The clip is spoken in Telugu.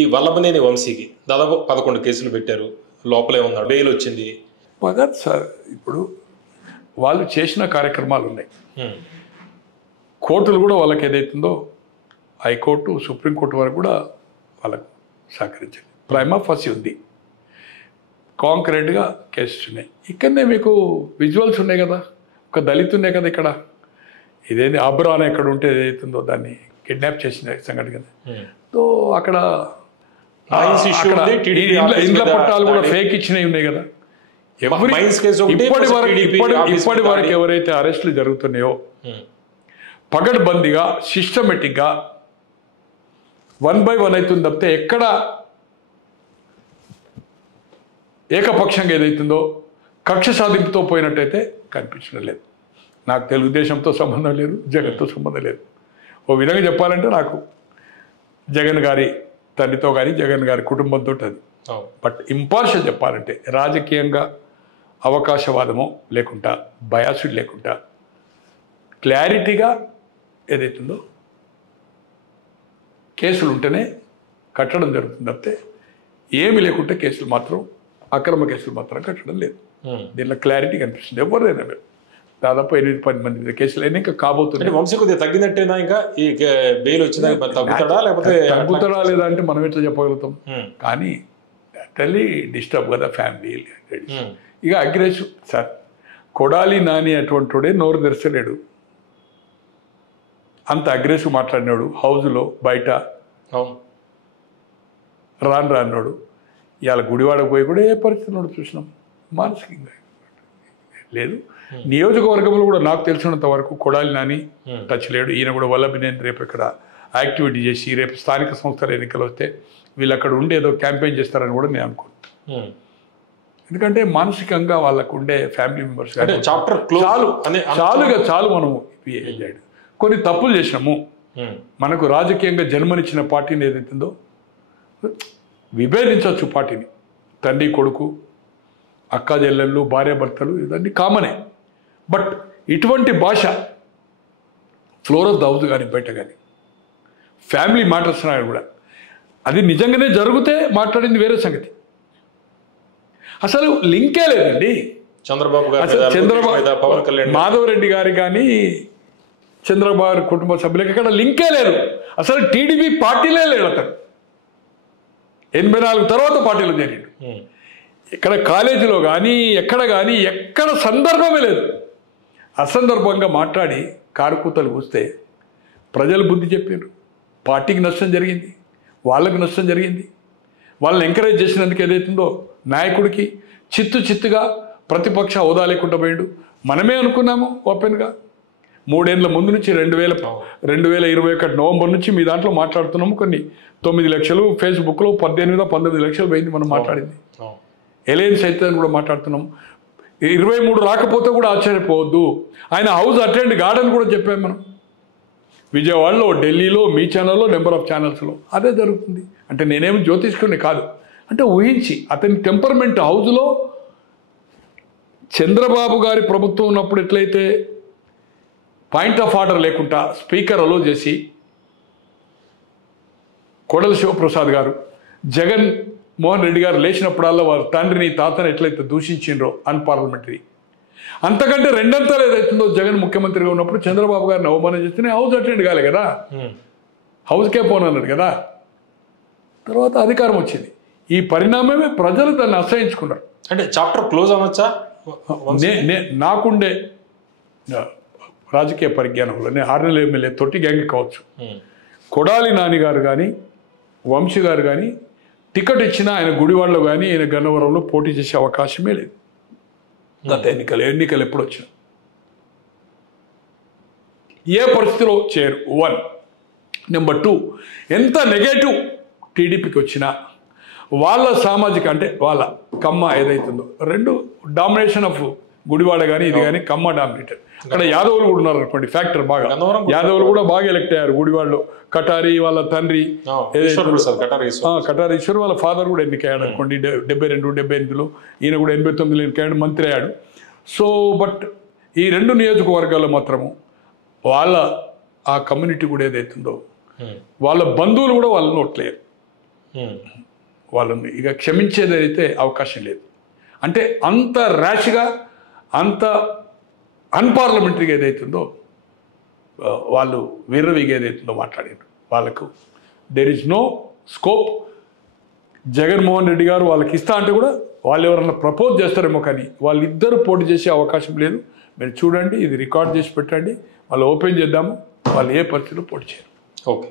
ఈ వల్లభనేని వంశీకి దాదాపు 11 కేసులు పెట్టారు, లోపలే ఉన్నాడు, బెయిల్ వచ్చింది. భగత్ సార్ ఇప్పుడు వాళ్ళు చేసిన కార్యక్రమాలు ఉన్నాయి. కోర్టులు కూడా వాళ్ళకి ఏదైతుందో హైకోర్టు సుప్రీంకోర్టు వరకు కూడా వాళ్ళకు సహకరించింది. ప్రైమా ఫసి ఉంది, కాంక్రీట్గా కేసెస్ ఉన్నాయి. ఇక్కడనే మీకు విజువల్స్ ఉన్నాయి కదా, ఒక దళిత్ ఉన్నాయి కదా ఇక్కడ, ఇదేంటి అబ్రాన్ ఎక్కడ ఉంటే ఏదైతుందో దాన్ని కిడ్నాప్ చేసిన సంఘటన కదా. సో అక్కడ ఇండ్ల పట్టాలు కూడా ఫేక్ ఇచ్చినవి ఉన్నాయి కదా. ఇప్పటి వరకు ఎవరైతే అరెస్టులు జరుగుతున్నాయో పగడ్బందీగా సిస్టమేటిక్గా 1 by 1 అవుతుంది తప్పితే ఎక్కడ ఏకపక్షంగా ఏదైతుందో కక్ష సాధింపుతో పోయినట్టయితే కనిపించడం లేదు. నాకు తెలుగుదేశంతో సంబంధం లేదు, జగన్తో సంబంధం లేదు. ఓ విధంగా చెప్పాలంటే నాకు జగన్ గారి తండ్రితో కానీ జగన్ గారి కుటుంబంతో అది. బట్ ఇంపార్షియల్ చెప్పాలంటే రాజకీయంగా అవకాశవాదమో లేకుండా బయాసుడ్ లేకుండా క్లారిటీగా ఏదైతుందో కేసులు ఉంటేనే కట్టడం జరుగుతుంది తప్పితే ఏమి లేకుంటే కేసులు మాత్రం అక్రమ కేసులు మాత్రం కట్టడం లేదు. దీనిలో క్లారిటీ కనిపిస్తుంది. ఎవరైనా దాదాపు 8-10 మంది కేసులు అయినా ఇంకా కాబోతుంది. వంశీ కొద్దిగా తగ్గినట్టేనా, ఇంకా ఈ బెయిల్ వచ్చిందా తగ్గుతాడా లేకపోతే తగ్గుతాడా లేదా అంటే మనం ఎట్లా చెప్పగలుగుతాం. కానీ తల్లి డిస్టర్బ్ కదా ఫ్యామిలీ. ఇక అగ్రెసివ్ సార్, కొడాలి నాని అటువంటిడే నోరు తెరచలేడు, అంత అగ్రెసివ్ మాట్లాడినాడు. హౌజ్లో బయట రాన్నాడు. ఇవాళ గుడివాడకు పోయి కూడా ఏ పరిస్థితి చూసినాం. మానసికంగా లేదు. నియోజకవర్గంలో కూడా నాకు తెలిసినంత వరకు కొడాలి నాని టచ్ లేడు. ఈయన కూడా వల్లభనేని రేపు ఇక్కడ యాక్టివిటీ చేసి రేపు స్థానిక సంస్థల ఎన్నికలు వస్తే వీళ్ళు అక్కడ ఉండి ఏదో క్యాంపెయిన్ చేస్తారని కూడా నేను అనుకోను. ఎందుకంటే మానసికంగా వాళ్ళకు ఉండే ఫ్యామిలీ మెంబర్స్ చాలు మనం కొన్ని తప్పులు చేసినాము. మనకు రాజకీయంగా జన్మనిచ్చిన పార్టీని ఏదైతుందో విభేదించవచ్చు. పార్టీని తండ్రి కొడుకు అక్క చెల్లెళ్ళు భార్యాభర్తలు ఇవన్నీ కామనే. బట్ ఇటువంటి భాష ఫ్లోర్ ఆఫ్ ద హౌస్ కానీ బయట కానీ ఫ్యామిలీ మ్యాటర్స్ కూడా అది నిజంగానే జరిగితే మాట్లాడింది వేరే సంగతి. అసలు లింకే లేదండి. చంద్రబాబు మాధవరెడ్డి గారి కానీ చంద్రబాబు కుటుంబ సభ్యులకి ఇక్కడ లింకే లేదు. అసలు టీడీపీ పార్టీలే లేడు. అతను 84 తర్వాత పార్టీలో చేరిండు. ఇక్కడ కాలేజీలో కానీ ఎక్కడ సందర్భమే లేదు. అసందర్భంగా మాట్లాడి కారుకూతలు కూస్తే ప్రజలు బుద్ధి చెప్పారు. పార్టీకి నష్టం జరిగింది, వాళ్ళకి నష్టం జరిగింది. వాళ్ళని ఎంకరేజ్ చేసినందుకు ఏదైతుందో నాయకుడికి చిత్తుగా ప్రతిపక్ష హోదా లేకుండా పోయాడు. మనమే అనుకున్నాము ఓపెన్గా 3 ఏళ్ల ముందు నుంచి 2021 నవంబర్ నుంచి మీ దాంట్లో మాట్లాడుతున్నాము. కొన్ని 9 లక్షలు ఫేస్బుక్లో 18-19 లక్షలు పోయింది మనం మాట్లాడింది. ఎలయన్స్ అయితే కూడా మాట్లాడుతున్నాము. 23 రాకపోతే కూడా ఆశ్చర్యపోవద్దు. ఆయన హౌస్ అటెండ్ గార్డెన్ కూడా చెప్పాము మనం. విజయవాడలో, ఢిల్లీలో, మీ ఛానల్లో, నెంబర్ ఆఫ్ ఛానల్స్లో అదే జరుగుతుంది. అంటే నేనేమి జ్యోతిష్కుని కాదు, అంటే ఊహించి అతని టెంపర్మెంట్ హౌజ్లో చంద్రబాబు గారి ప్రభుత్వం ఉన్నప్పుడు ఎట్లయితే పాయింట్ ఆఫ్ ఆర్డర్ లేకుండా స్పీకర్ అలో చేసి కోడల శివప్రసాద్ గారు జగన్ మోహన్ రెడ్డి గారు లేచినప్పుడల్లా వారి తండ్రిని తాతని ఎట్లయితే దూషించిండ్రో అన్పార్లమెంటరీ, అంతకంటే రెండంతలు ఏదైతుందో జగన్ ముఖ్యమంత్రిగా ఉన్నప్పుడు చంద్రబాబు గారిని అవమానం చేస్తేనే హౌస్ అటెండ్ కాలే కదా, హౌస్కే పోనన్నాడు కదా. తర్వాత అధికారం వచ్చింది. ఈ పరిణామమే ప్రజలు దాన్ని అసహించుకున్నారు. అంటే చాప్టర్ క్లోజ్ అవ్వచ్చా? నాకుండే రాజకీయ పరిజ్ఞానంలో నేను 6 నెలల ఎమ్మెల్యే తొట్టి గ్యాంగ్ కావచ్చు. కొడాలి నాని గారు కానీ వంశీ గారు కానీ టికెట్ ఇచ్చినా ఆయన గుడివాడలో కానీ ఆయన గన్నవరంలో పోటీ చేసే అవకాశమే లేదు. గత ఎన్నికలు ఎప్పుడు వచ్చినా ఏ పరిస్థితిలో చేయరు. 1. నెంబర్ 2, ఎంత నెగటివ్ టీడీపీకి వచ్చినా వాళ్ళ సామాజిక అంటే వాళ్ళ కమ్మ ఏదైతుందో 2 డామినేషన్ ఆఫ్ గుడివాడ కానీ ఇది కానీ కమ్మ డామినేటెడ్. అక్కడ యాదవులు కూడా ఉన్నారు అనుకోండి, ఫ్యాక్టర్ బాగా. యాదవులు కూడా బాగా ఎలక్ట్ అయ్యారు గుడివాడలో. కటారి వాళ్ళ తండ్రి కటారి ఈశ్వర్ వాళ్ళ ఫాదర్ కూడా ఎన్నికయ్యాడు అనుకోండి 72-78లో. ఈయన కూడా 89లో ఎన్నికయ్యాడు, మంత్రి అయ్యాడు. సో బట్ ఈ 2 నియోజకవర్గాల్లో మాత్రము వాళ్ళ ఆ కమ్యూనిటీ కూడా ఏదైతుందో వాళ్ళ బంధువులు కూడా వాళ్ళని ఓట్లేరు. వాళ్ళని ఇక క్షమించేదైతే అవకాశం లేదు. అంటే అంత ర్యాష్గా, అంత అన్పార్లమెంటరీగా ఏదైతుందో వాళ్ళు విర్రవిగా ఏదైతుందో మాట్లాడారు. వాళ్ళకు there is no scope. Jaganmohan Reddy garu వాళ్ళకి ఇస్తా అంటే కూడా వాళ్ళు ఎవరన్నా ప్రపోజ్ చేస్తారేమో, కానీ వాళ్ళిద్దరూ పోటీ చేసే అవకాశం లేదు. మీరు చూడండి, ఇది రికార్డ్ చేసి పెట్టండి, వాళ్ళు ఓపెన్ చేద్దాము, వాళ్ళు ఏ పరిస్థితిలో పోటీ చేయరు. ఓకే.